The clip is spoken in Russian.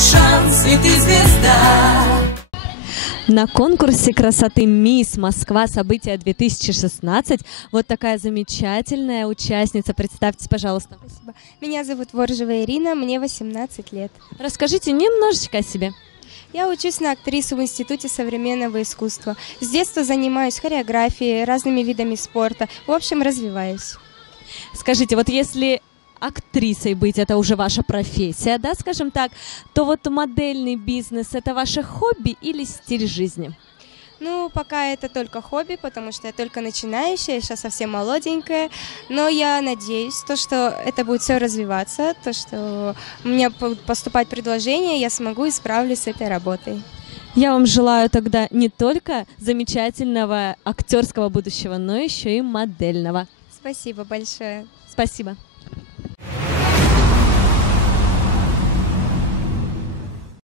шанс, и ты звезда. На конкурсе красоты «Мисс Москва. События 2016» вот такая замечательная участница. Представьтесь, пожалуйста. Спасибо. Меня зовут Воржева Ирина, мне 18 лет. Расскажите немножечко о себе. Я учусь на актрису в Институте современного искусства. С детства занимаюсь хореографией, разными видами спорта. В общем, развиваюсь. Скажите, вот если актрисой быть, это уже ваша профессия, да, скажем так, то вот модельный бизнес – это ваше хобби или стиль жизни? Ну, пока это только хобби, потому что я только начинающая, я сейчас совсем молоденькая, но я надеюсь, что это будет все развиваться, то, что у меня будут поступать предложения, я смогу и справлюсь с этой работой. Я вам желаю тогда не только замечательного актерского будущего, но еще и модельного. Спасибо большое. Спасибо.